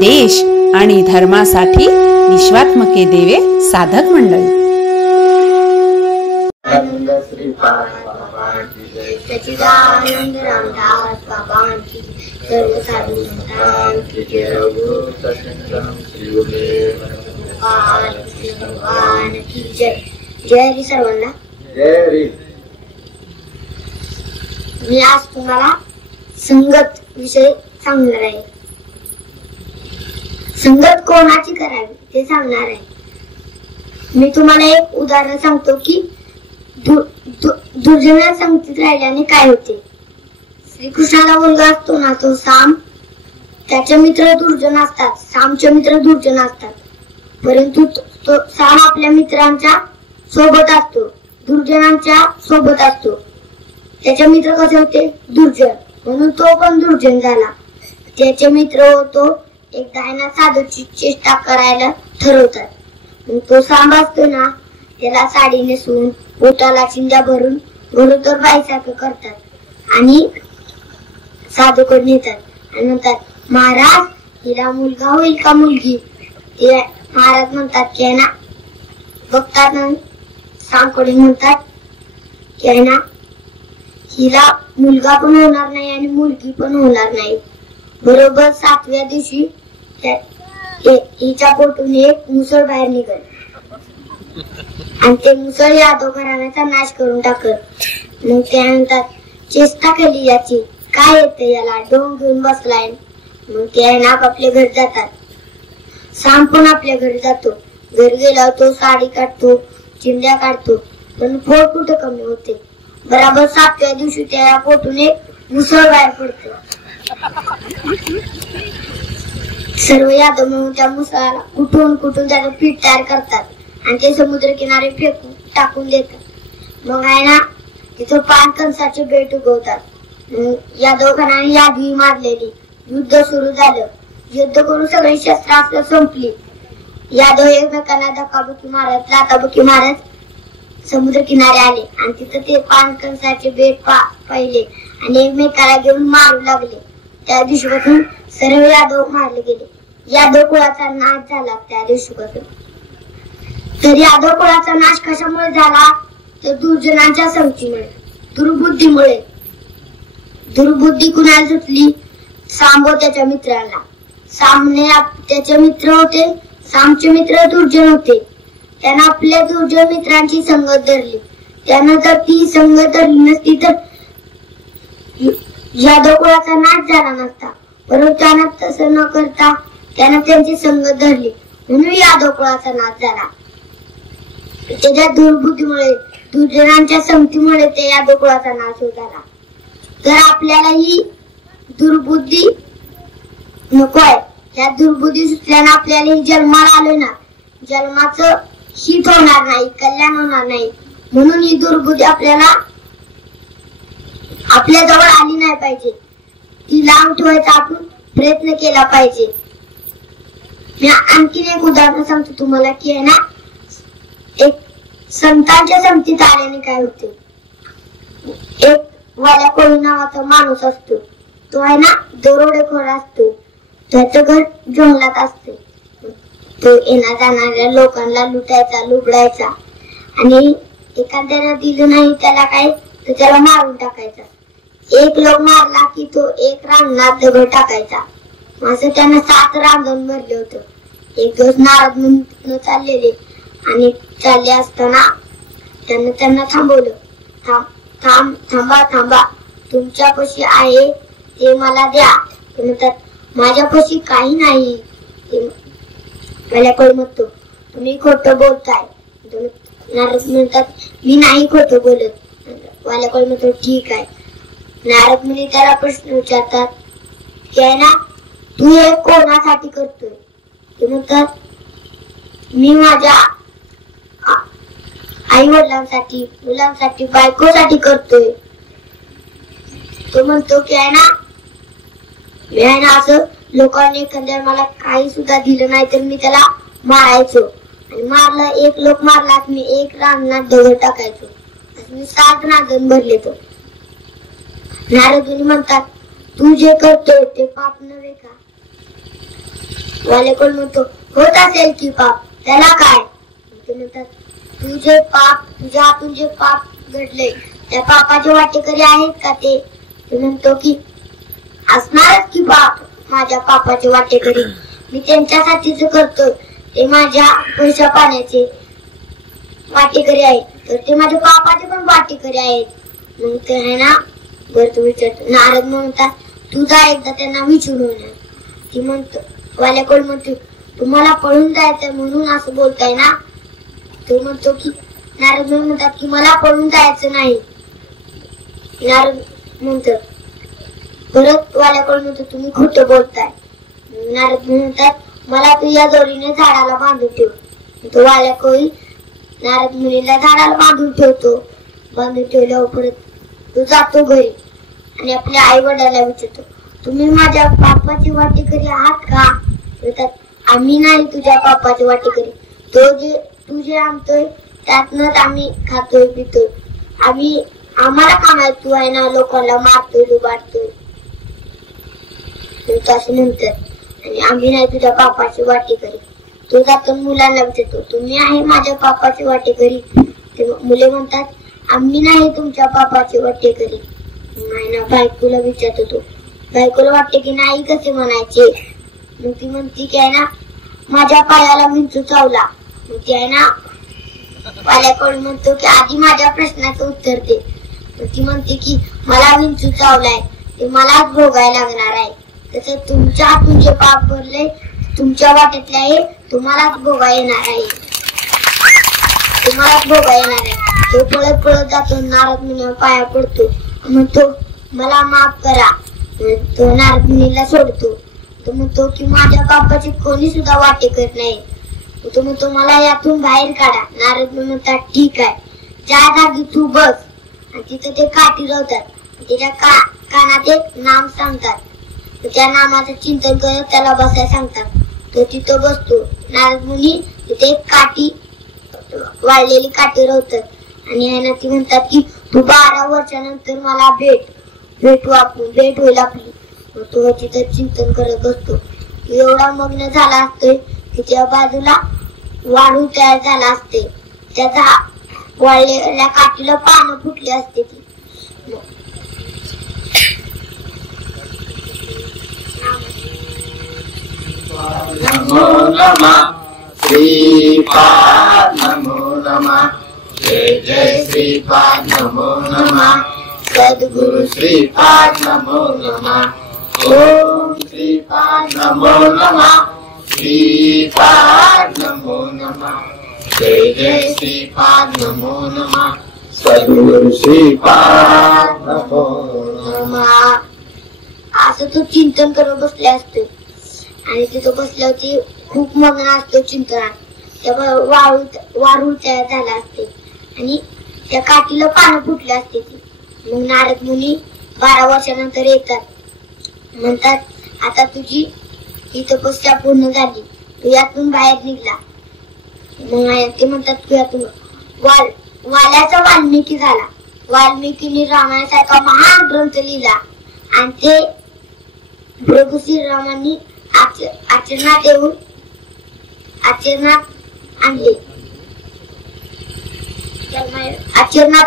देश आणि धर्मासाठी विश्वात्मके देवे साधक मंडळ। सच्चिदानंद रामदास बाबांची सर्व साधू संतांची भगवान की जय। जय हरी सर्वांना। जय हरी। मी आज तुम्हाला संगत विषय सांगणार आहे। संगत कोणाची करावी ते सांगणार आहे। मी तुम्हाला एक उदाहरण सांगतो की दुर्जन संगतीत राहिल्याने काय होते। श्रीकृष्णाला मुलगा असतो ना, तो साम, त्याचे मित्र दुर्जन असतात, सामचे मित्र दुर्जन असतात, परंतु तो साम आपल्या मित्रांच्या सोबत असतो, दुर्जनांच्या सोबत असतो। त्याचे मित्र कसे होते? दुर्जन, म्हणून तो पण दुर्जन झाला। त्याचे मित्र तो एकदा आहे ना साधूची चेष्टा करायला ठरवतात। तो साम असतो ना, त्याला साडी नेसून पोटाला चिंध्या भरून बरोबर बाईसारखं करतात आणि साधूकडे नेतात आणि म्हणतात, महाराज हिला मुलगा होईल का मुलगी? ते महाराज म्हणतात की आहे ना, बघतात ना, सामकडे म्हणतात की आहे ना, हिला मुलगा पण होणार नाही आणि मुलगी पण होणार नाही। बरोबर 7व्या दिवशी हिच्या पोटून एक मुसळ बाहेर निघल आणि ते मुसळ यादव घराण्याचा नाश करून टाकत। मग ते म्हणतात, चेष्टा केली याची, काय येते याला, डोंग घेऊन बसलाय। मग ते आहे ना आपल्या घरी जातात। साम पण आपल्या घरी जातो। घरी गेल्यावर तो साडी काढतो, चिंध्या काढतो, पण पोट कुठे कमी होते। बराबर 7व्या दिवशी त्या पोटून एक मुसळ बाहेर पडतो। सर्व यादव म्हणून त्या मुसळाला कुठून कुठून त्याचं पीठ तयार करतात आणि ते समुद्र किनारे फेकून टाकून देतात। मग आहे ना तिथं पाणकंसाचे बेट उगवतात। यादव खानाने यादवी मारलेली, युद्ध सुरू झालं। युद्ध करून सगळी शस्त्रास्त्र संपली। यादव एकमेकांना धक्काबुक्की मारत, लाथाबुक्की मारत समुद्र किनारे आले आणि तिथं ते पाणकंसाचे बेट पाहिले आणि एकमेकाला घेऊन मारू लागले। त्या दिवशीपासून सर्व यादव मारले गेले। यादव कुळाचा नाश झाला त्या दिवशीपासून। तर यादव कुळाचा नाश कशामुळे झाला? तर दुर्जनांच्या संगतीमुळे, दुर्बुद्धीमुळे। दुर्बुद्धी कुणाला सुचली? साम व त्याच्या मित्रांना। सामने त्याचे मित्र होते, सामचे मित्र दुर्जन होते। त्यानं आपल्या दुर्जन मित्रांची संगत धरली। त्यानं जर ती संगत धरली नसती तर यादव कुळाचा नाश झाला नसता, परंतु त्यानं तसं न करता त्यानं त्यांची संगत धरली, म्हणून यादव कुळाचा नाश झाला। त्याच्या दुर्बुद्धीमुळे, दुर्जनांच्या संगतीमुळे ते यादव कुळाचा नाश झाला। तर आपल्याला ही दुर्बुद्धी नको आहे। या दुर्बुद्धी सुटल्यानं आपल्याला ही जन्माला आलोय ना, जन्माचं हित होणार नाही, कल्याण होणार नाही, म्हणून ही दुर्बुद्धी आपल्याला आपल्या जवळ आली नाही पाहिजे। ती लांब ठेवायचा आपण प्रयत्न केला पाहिजे। मी आणखीन एक उदाहरण सांगतो तुम्हाला की आहे ना, एक संतांच्या संगतीत आल्याने काय होते। एक वाल्या कोळी नावाचा माणूस असतो, तो आहे ना दरोडेखोर असतो। त्याचं घर जंगलात असते। तो येण्या जाणाऱ्या लोकांना लुटायचा, लुबडायचा आणि एखाद्याला दिलं नाही त्याला काय तर त्याला मारून टाकायचा। एक लोक मारला की तो एक रांगणात दगड टाकायचा। असं त्यानं 7 रांगण भरले होतं। एक दिवस नारद म्हणून चाललेले आणि चालले असताना त्यांना थांबवलं। थांबा थांबा, तुमच्यापाशी आहे ते मला द्या। ते म्हणतात, माझ्यापाशी काही नाही। मला म्हणतो, तुम्ही खोटं बोलताय। नारद म्हणतात, मी नाही खोटं बोलत। वाल्याकडे म्हणतो, ठीक आहे। नारद मुनी त्याला प्रश्न विचारतात की आहे ना, तू हे कोणासाठी करतोय? ते म्हणतात, मी माझ्या आई वडिलांसाठी, मुलांसाठी, बायकोसाठी करतोय। तो म्हणतो की आहे ना, मी आहे ना असं लोकांनी एखाद्या मला काही सुद्धा दिलं नाही तर मी त्याला मारायचो आणि मारला, एक लोक मारला मी एक रांगणात दगड टाकायचो। मी 7 रांगण भरले। तो नारद मुनी म्हणतात, तू जे करतोय ते पाप नव्हे का? वालेकोल म्हणतो होत असेल की पाप, त्याला काय. ते म्हणतात तुझे पाप, तुझ्या हातून जे पाप घडले त्या पापाचे वाटेकरी आहेत का ते. तो म्हणतो की असणारच की पाप माझ्या पापाचे वाटेकरी, मी त्यांच्यासाठीच करतोय, ते माझ्या पैसा पाण्याचे वाटेकरी आहेत, तर ते माझ्या पापाचे पण वाटेकरी आहेत. मग ते आहे ना बरं तू विचारतो. नारद म्हणतात तू जा एकदा त्यांना विचारून ये. ती म्हणतो वाल्याकोल म्हणतो तुम्हाला पळून जायचं म्हणून असं बोलताय ना. तो म्हणतो की नारद म्हणतात की मला पळून जायचं नाही. नारद म्हणतात परत वाल्याकोल म्हणतो तुम्ही खोटं बोलताय. नारद म्हणतात मला तू या दोरीने झाडाला बांधून ठेव. तो वाल्याकोल नारद मुनीला झाडाला बांधून ठेवतो. बांधून ठेवल्यावर परत तो जातो घरी आणि आपल्या आई वडिलांना विचारतो तुम्ही माझ्या पापाची वाटेकरी आहात का. म्हणतात आम्ही नाही तुझ्या पापाची वाटेकरी, तू जे आणतोय त्यातनच आम्ही खातोय पितोय, आम्हाला का माहित तू आहे ना लोकांना मारतोय लुबाडतोय. असं म्हणतात आणि आम्ही नाही तुझ्या पापाची वाटेकरी. तो जातो मुलांना विचारतो तुम्ही आहे माझ्या पापाची वाटेकरी. मुले म्हणतात आम्ही नाही तुमच्या पापाची वाटेकरी. नाही ना बायकोला विचारतो तो. बायकोला वाटते की नाही कसे म्हणायचे. मग ती म्हणती की आहे ना माझ्या पायाला विंचू चावला. मग ती आहे ना वाल्याकडून म्हणतो की आधी माझ्या प्रश्नाचं उत्तर दे. मग ती म्हणते की मला विंचू चावलाय ते मलाच भोगायला लागणार आहे, तसं तुमच्या हातून जे पाप भरले तुमच्या वाटेतले आहे तुम्हालाच भोगा येणार आहे, तुम्हालाच भोगा येणार आहे. तो पळत पळत जातो. नारद मुनी पाया पडतो म्हणतो मला माफ करा. तो नारद मुनीला सोडतो. तो म्हणतो की माझ्या पापाची कोणी सुद्धा वाटेकर नाही. तो म्हणतो मला यातून बाहेर काढा. नारद मुनी म्हणतात ठीक आहे, ज्या जागी तू बस. आणि तिथं ते काठी लावतात. त्याच्या कानात एक नाम सांगतात. त्या नामाचं चिंतन करत त्याला बसायला सांगतात. तो तिथं बसतो. नारद मुनी तिथे एक काठी वाळलेली काठी लावतात आणि आहे ना ती म्हणतात की तू 12 वर्षानंतर मला भेटू आपण, भेट होईल आपली. तो तिथं चिंतन करत बसतो. एवढा मग्न झाला असतोय की त्या बाजूला वाळू तयार झाला असते. त्याचा वाळलेल्या काठीला पानं फुटली असते. ती नमो नमः श्रीपाद नमो नमः जय जय श्रीपाद नमो नमः सद्गुरु श्रीपाद नमो नमः ओम श्रीपाद नमो नमः श्रीपाद नमो नमः जय जय श्रीपाद नमो नमः सद्गुरु श्रीपाद नमो नमः. असं तो चिंतन करत बसले असतो आणि तिथं बसल्यावरती खूप मग्न असतो चिंतनात. त्या वारूळ तयार झाला असते आणि त्या काठीला पानं फुटली असते ती. मग नारद मुनी 12 वर्षानंतर येतात. म्हणतात आता तुझी ही तपस्या पूर्ण झाली, तू यातून बाहेर निघला. मग ते म्हणतात तू यातून वाल्याचा वाल्मिकी झाला. वाल्मिकीने रामायणासारखा महान ग्रंथ लिहिला आणि ते प्रभू श्रीरामांनी आचरणात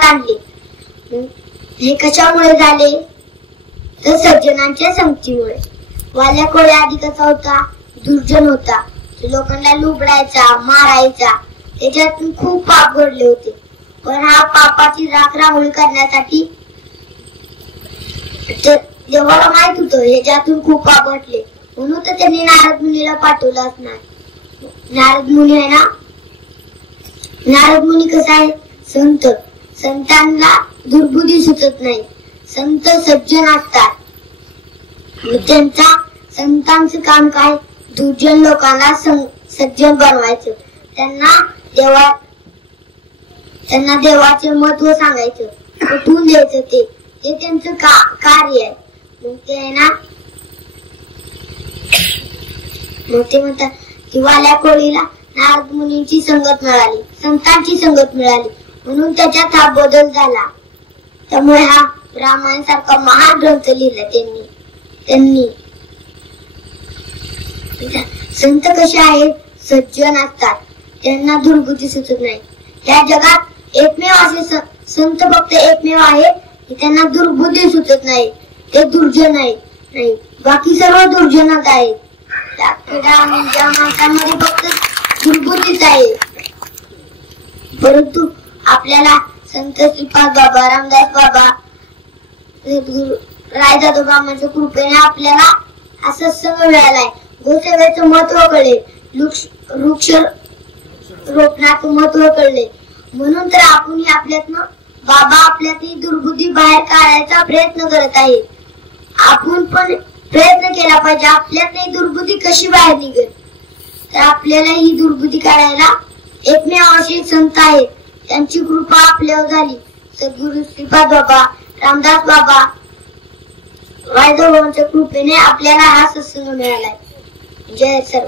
आणले. हे कशामुळे झाले तर सज्जनांच्या संगतीमुळे. वाल्याकोळी आधी कसा होता, दुर्जन होता. तो लोकांना लुबडायचा, मारायचा. त्याच्यातून खूप पाप घडले होते. पण हा पापाची राखरांगोळी करण्यासाठी देवाला माहित होतं ह्याच्यातून खूप पाप घडले, म्हणून तर त्यांनी नारद मुनीला पाठवलं असणार. नारद मुनी आहे ना, नारद मुनी कसा आहे संत. संतांना दुर्बुद्धी सुचत नाही. संत सज्जन असतात. संतांचं काम काय, दुर्जन लोकांना सज्जन बनवायचं. त्यांना देवाचे महत्व सांगायचं, पटवून द्यायचं. ते त्यांचं कार्य आहे. मग ते आहे ना, मग ते म्हणतात की वाल्याकोळीला नारद मुनींची संगत मिळाली, संतांची संगत मिळाली, म्हणून त्याच्यात हा बदल झाला. त्यामुळे हा रामायण सारखा महान ग्रंथ लिहिला त्यांनी. संत कसे आहेत? सज्जन असतात, त्यांना दुर्बुद्धी सुचत नाही. या जगात एकमेव असे संत फक्त एकमेव आहेत की त्यांना दुर्बुद्धी सुचत नाही. ते दुर्जन नाही, बाकी सर्व दुर्जनच आहेत. त्या माणसांमध्ये फक्त दुर्बुद्धीच आहे. परंतु आपल्याला संत श्रीपाद बाबा, रामदास बाबा, रायदादोबांच्या कृपेने आपल्याला हा सत्संग मिळालाय. गोसेवेचं महत्व कळले, वृक्ष रोपणाचं महत्व कळले. म्हणून तर आपण आपल्यातनं बाबा आपल्यातली दुर्बुद्धी बाहेर काढायचा प्रयत्न करत आहे. आपण पण प्रयत्न केला पाहिजे. आपल्यातली दुर्बुद्धी कशी बाहेर निघेल, तर आपल्याला ही दुर्बुद्धी काढायला एकमेव असे संत आहेत. त्यांची कृपा आपल्यावर झाली. सद्गुरु श्रीपाद बाबा, रामदास बाबा, रायदादोबांच्या कृपेने आपल्याला हा सत्संग मिळालाय. जय सर्व.